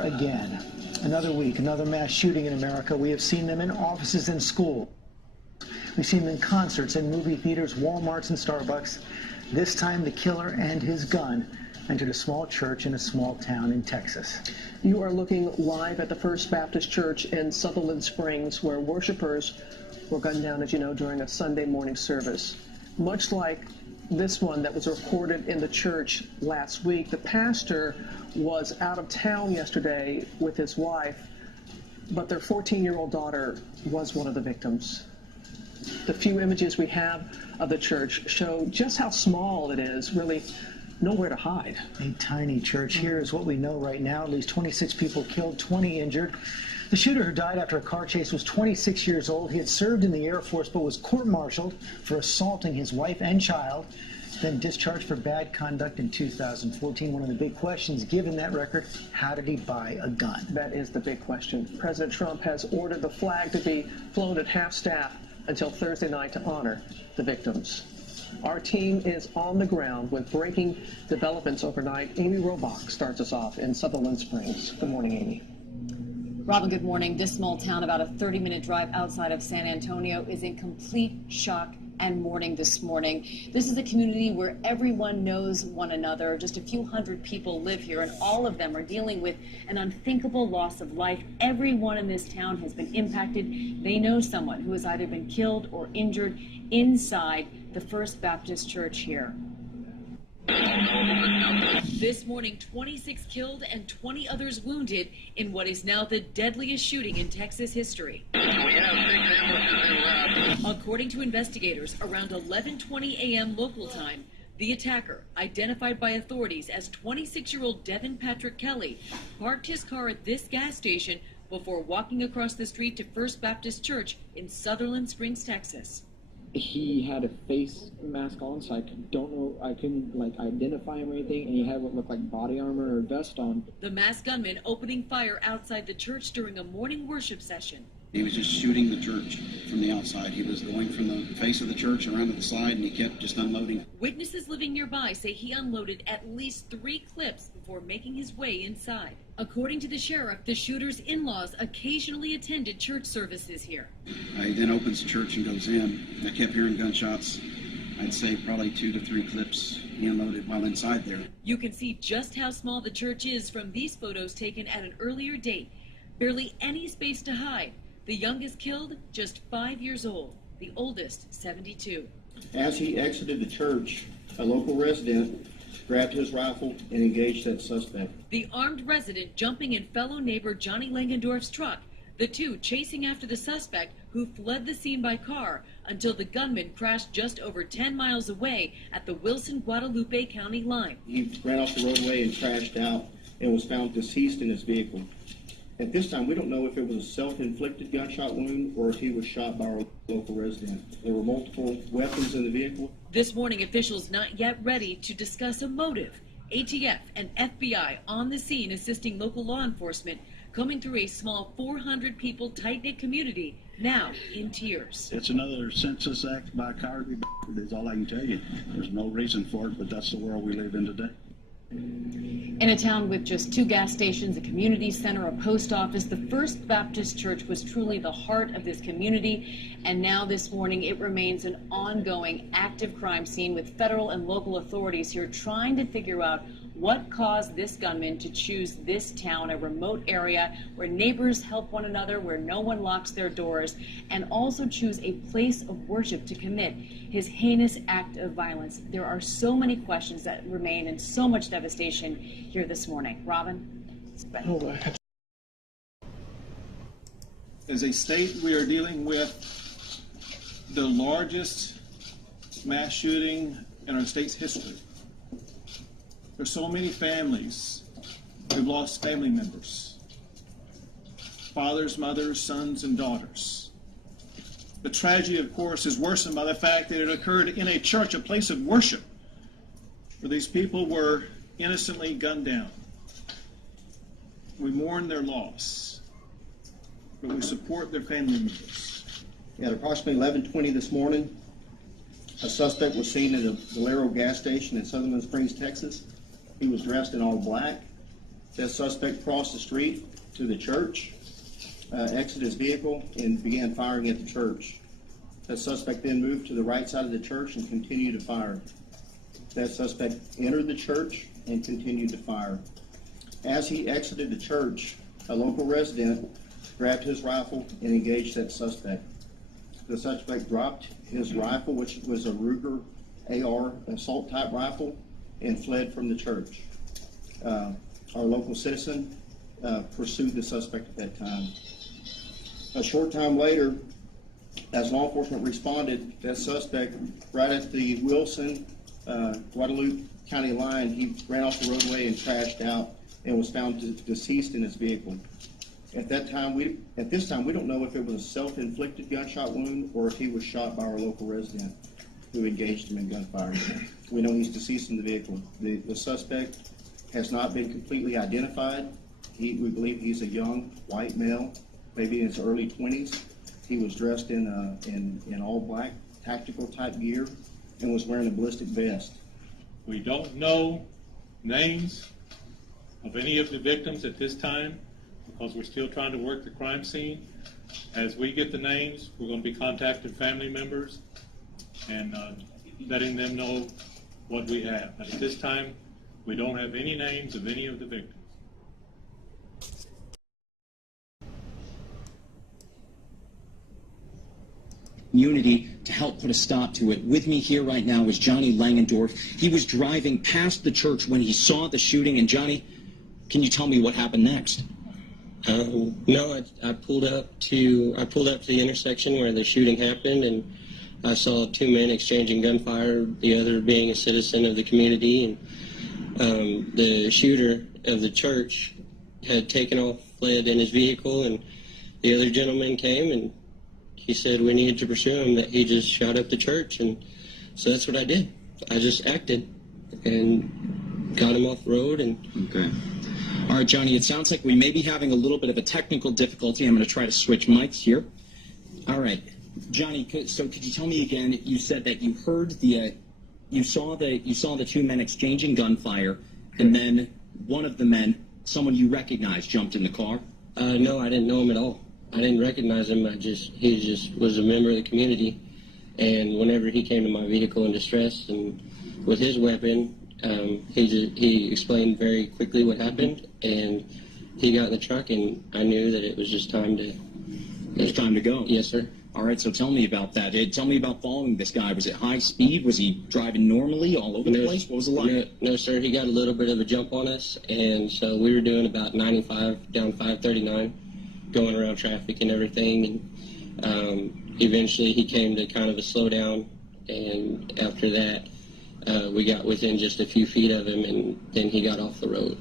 Again, another week, another mass shooting in America. We have seen them in offices and school. We've seen them in concerts and movie theaters, Walmarts and Starbucks. This time, the killer and his gun entered a small church in a small town in Texas. You are looking live at the First Baptist Church in Sutherland Springs, where worshipers were gunned down, as you know, during a Sunday morning service. Much like this one that was recorded in the church last week, the pastor was out of town yesterday with his wife, but their 14-year-old daughter was one of the victims. The few images we have of the church show just how small it is, really nowhere to hide. A tiny church. Here is what we know right now. At least 26 people killed, 20 injured. The shooter, who died after a car chase, was 26 years old. He had served in the Air Force but was court-martialed for assaulting his wife and child, then discharged for bad conduct in 2014. One of the big questions, given that record, how did he buy a gun? That is the big question. President Trump has ordered the flag to be flown at half-staff until Thursday night to honor the victims. Our team is on the ground with breaking developments overnight. Amy Robach starts us off in Sutherland Springs. Good morning, Amy. Robin, good morning. This small town, about a 30-minute drive outside of San Antonio, is in complete shock and mourning this morning. This is a community where everyone knows one another. Just a few hundred people live here, and all of them are dealing with an unthinkable loss of life. Everyone in this town has been impacted. They know someone who has either been killed or injured inside the First Baptist Church here. This morning, 26 killed and 20 others wounded in what is now the deadliest shooting in Texas history. According to investigators, around 11:20 a.m. local time, the attacker, identified by authorities as 26-year-old Devin Patrick Kelly, parked his car at this gas station before walking across the street to First Baptist Church in Sutherland Springs, Texas. He had a face mask on, so I couldn't identify him or anything, and he had what looked like body armor or vest on. The masked gunman opening fire outside the church during a morning worship session. He was just shooting the church from the outside. He was going from the face of the church around to the side, and he kept just unloading. Witnesses living nearby say he unloaded at least 3 clips before making his way inside. According to the sheriff, the shooter's in-laws occasionally attended church services here. He then opens the church and goes in. I kept hearing gunshots. I'd say probably 2 to 3 clips he unloaded while inside there. You can see just how small the church is from these photos taken at an earlier date. Barely any space to hide. The youngest killed, just 5 years old. The oldest, 72. As he exited the church, a local resident grabbed his rifle and engaged that suspect. The armed resident jumping in fellow neighbor Johnny Langendorf's truck. The two chasing after the suspect, who fled the scene by car until the gunman crashed just over 10 miles away at the Wilson-Guadalupe County line. He ran off the roadway and crashed out and was found deceased in his vehicle. At this time, we don't know if it was a self-inflicted gunshot wound or if he was shot by our local resident. There were multiple weapons in the vehicle. This morning, officials not yet ready to discuss a motive. ATF and FBI on the scene assisting local law enforcement, coming through a small 400 people tight-knit community, now in tears. It's another census act by cowardly is all I can tell you. There's no reason for it, but that's the world we live in today. In a town with just 2 gas stations, a community center, a post office, the First Baptist Church was truly the heart of this community. And now this morning, it remains an ongoing active crime scene with federal and local authorities here trying to figure out what caused this gunman to choose this town, a remote area where neighbors help one another, where no one locks their doors, and also choose a place of worship to commit his heinous act of violence. There are so many questions that remain and so much devastation here this morning. Robin? As a state, we are dealing with the largest mass shooting in our state's history. There's so many families who've lost family members, fathers, mothers, sons, and daughters. The tragedy, of course, is worsened by the fact that it occurred in a church, a place of worship, where these people were innocently gunned down. We mourn their loss, but we support their family members. At approximately 11:20 this morning, a suspect was seen at a Valero gas station in Sutherland Springs, Texas. He was dressed in all black. That suspect crossed the street to the church, exited his vehicle, and began firing at the church. That suspect then moved to the right side of the church and continued to fire. That suspect entered the church and continued to fire. As he exited the church, a local resident grabbed his rifle and engaged that suspect. The suspect dropped his rifle, which was a Ruger AR assault type rifle, and fled from the church. Our local citizen pursued the suspect at that time. A short time later, as law enforcement responded, that suspect, right at the Wilson, Guadalupe County line, he ran off the roadway and crashed out and was found deceased in his vehicle. At this time, we don't know if it was a self-inflicted gunshot wound or if he was shot by our local resident who engaged him in gunfire. We know he's deceased in the vehicle. The suspect has not been completely identified. We believe he's a young white male, maybe in his early 20s. He was dressed in all black tactical type gear and was wearing a ballistic vest. We don't know names of any of the victims at this time because we're still trying to work the crime scene. As we get the names, we're going to be contacting family members and letting them know what we have. But at this time, we don't have any names of any of the victims. Community to help put a stop to it. With me here right now is Johnny Langendorf. He was driving past the church when he saw the shooting. And Johnny, can you tell me what happened next? No, I pulled up to the intersection where the shooting happened, and I saw two men exchanging gunfire, the other being a citizen of the community, and the shooter of the church had taken off, fled in his vehicle, and the other gentleman came and he said we needed to pursue him, that he just shot up the church, and so that's what I did. I just acted and got him off the road. And okay. All right, Johnny, it sounds like we may be having a little bit of a technical difficulty. I'm going to try to switch mics here. All right, Johnny, so could you tell me again, you said that you heard you saw the two men exchanging gunfire, and then one of the men, someone you recognized, jumped in the car? No, I didn't know him at all. I didn't recognize him. He just was a member of the community, and whenever he came to my vehicle in distress and with his weapon, he explained very quickly what happened, and he got in the truck, and I knew that it was just time to... It was time to go? Yes, sir. All right, so tell me about that. Tell me about following this guy. Was it high speed? Was he driving normally all over the place? What was it like? No, sir. He got a little bit of a jump on us, and so we were doing about 95 down 539, going around traffic and everything, and eventually he came to kind of a slowdown, and after that, we got within just a few feet of him, and then he got off the road.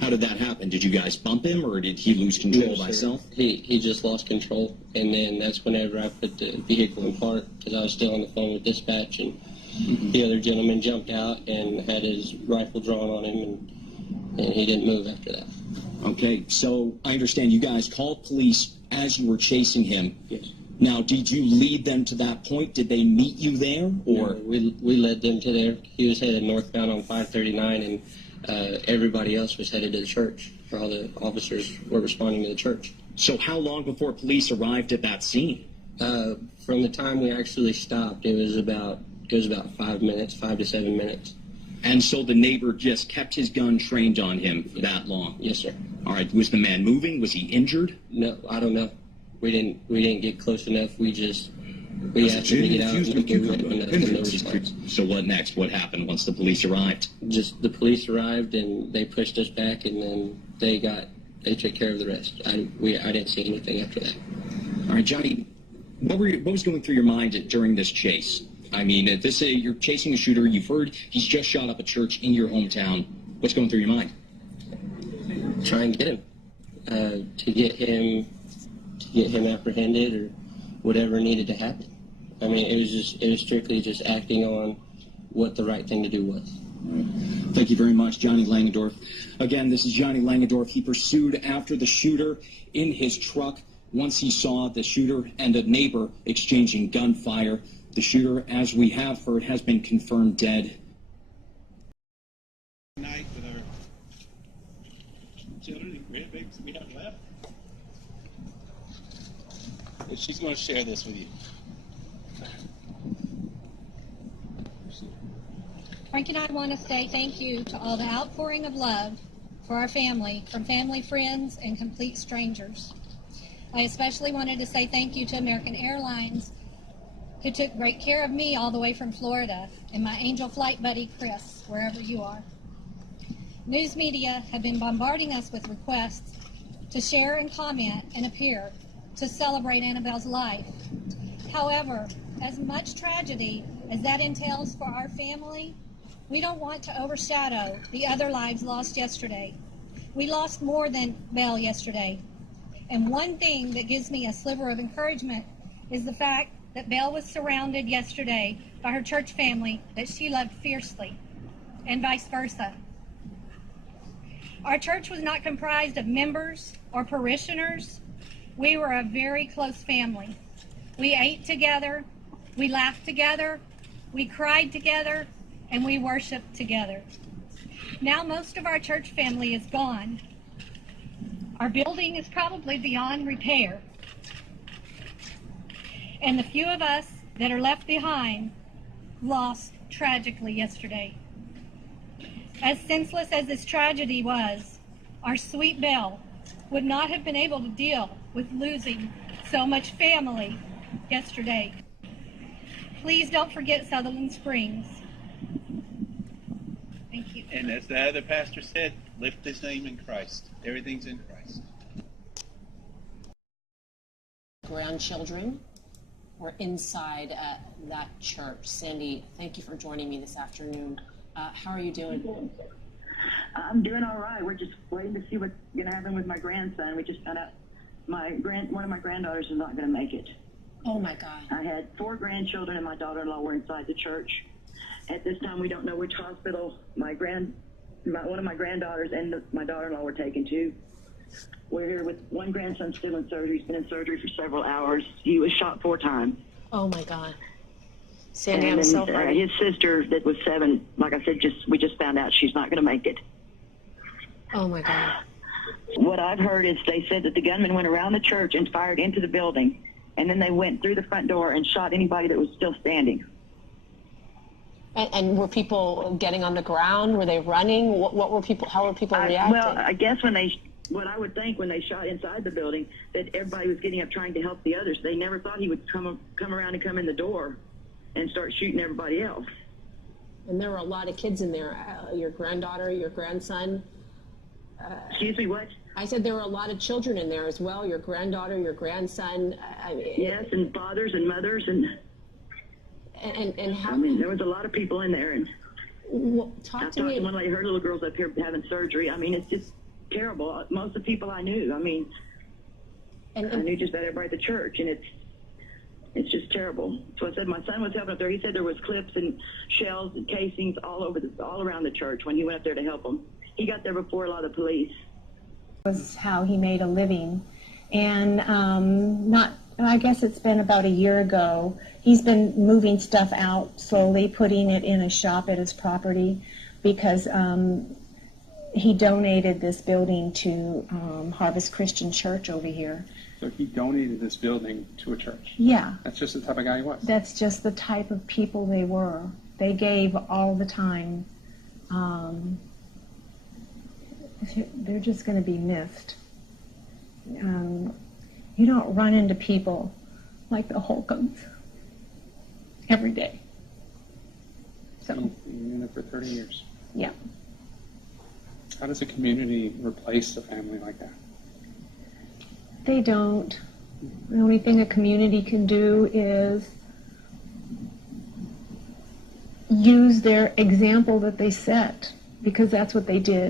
How did that happen? Did you guys bump him, or did he lose control by himself? He just lost control, and then that's whenever I put the vehicle in park, because I was still on the phone with dispatch, and the other gentleman jumped out and had his rifle drawn on him, and he didn't move after that. Okay, so I understand you guys called police as you were chasing him. Yes. Now, did you lead them to that point? Did they meet you there, or? No, we led them to there. He was headed northbound on 539, and everybody else was headed to the church. All the officers were responding to the church. So how long before police arrived at that scene? From the time we actually stopped, it was about 5 minutes, 5 to 7 minutes. And so the neighbor just kept his gun trained on him for that long? Yes, sir. All right. Was the man moving? Was he injured? No, I don't know. We didn't get close enough. We asked him to get out. So what next? What happened once the police arrived? Just the police arrived and they pushed us back, and then they took care of the rest. I didn't see anything after that. All right, Johnny, what was going through your mind during this chase? I mean, you're chasing a shooter. You've heard he's just shot up a church in your hometown. What's going through your mind? Trying to get him, to get him apprehended or whatever needed to happen. I mean, it was strictly just acting on what the right thing to do was. Thank you very much, Johnny Langendorf. Again, this is Johnny Langendorf. He pursued after the shooter in his truck once he saw the shooter and a neighbor exchanging gunfire. The shooter, as we have heard, has been confirmed dead. Night with but she's going to share this with you. Frank and I want to say thank you to all the outpouring of love for our family, from family, friends, and complete strangers. I especially wanted to say thank you to American Airlines, who took great care of me all the way from Florida, and my angel flight buddy, Chris, wherever you are. News media have been bombarding us with requests to share and comment and appear to celebrate Annabelle's life. However, as much tragedy as that entails for our family, we don't want to overshadow the other lives lost yesterday. We lost more than Belle yesterday. And one thing that gives me a sliver of encouragement is the fact that Belle was surrounded yesterday by her church family that she loved fiercely, and vice versa. Our church was not comprised of members or parishioners. We were a very close family. We ate together, we laughed together, we cried together, and we worshiped together. Now most of our church family is gone. Our building is probably beyond repair. And the few of us that are left behind lost tragically yesterday. As senseless as this tragedy was, our sweet Belle would not have been able to deal with losing so much family yesterday. Please don't forget Sutherland Springs. Thank you. And as the other pastor said, lift his name in Christ. Everything's in Christ. Grandchildren were inside that church. Sandy, thank you for joining me this afternoon. How are you doing? I'm doing all right. We're just waiting to see what's going to happen with my grandson. We just found out one of my granddaughters is not going to make it. Oh my God. I had 4 grandchildren and my daughter-in-law were inside the church. At this time, we don't know which hospital one of my granddaughters and my daughter-in-law were taken to. We're here with one grandson still in surgery. He's been in surgery for several hours. He was shot 4 times. Oh my God. Sandy, and I'm so sorry. His sister that was 7, like I said, we just found out she's not going to make it. Oh my God. What I've heard is they said that the gunman went around the church and fired into the building, and then they went through the front door and shot anybody that was still standing. And were people getting on the ground? Were they running? What were people? How were people reacting? Well, I guess what I would think when they shot inside the building, that everybody was getting up trying to help the others. They never thought he would come around and come in the door and start shooting everybody else. And there were a lot of kids in there. Your granddaughter, your grandson. Excuse me, what? I said there were a lot of children in there as well. Your granddaughter, your grandson. Yes, and fathers and mothers and how? I mean, there was a lot of people in there. And talk to me. One lady, her little girl's up here having surgery. I mean, it's just terrible. Most of the people I knew. I mean, I knew just about everybody at the church, and it's just terrible. So I said my son was helping up there. He said there was clips and shells and casings all around the church when he went up there to help them. He got there before a lot of the police. Was how he made a living, and I guess it's been about a year ago. He's been moving stuff out slowly, putting it in a shop at his property, because he donated this building to Harvest Christian Church over here. So he donated this building to a church? Yeah. That's just the type of guy he was? That's just the type of people they were. They gave all the time. They're just going to be missed. You don't run into people like the Holcombs every day. So you've been there for 30 years. Yeah. How does a community replace a family like that? They don't. The only thing a community can do is use their example that they set, because that's what they did.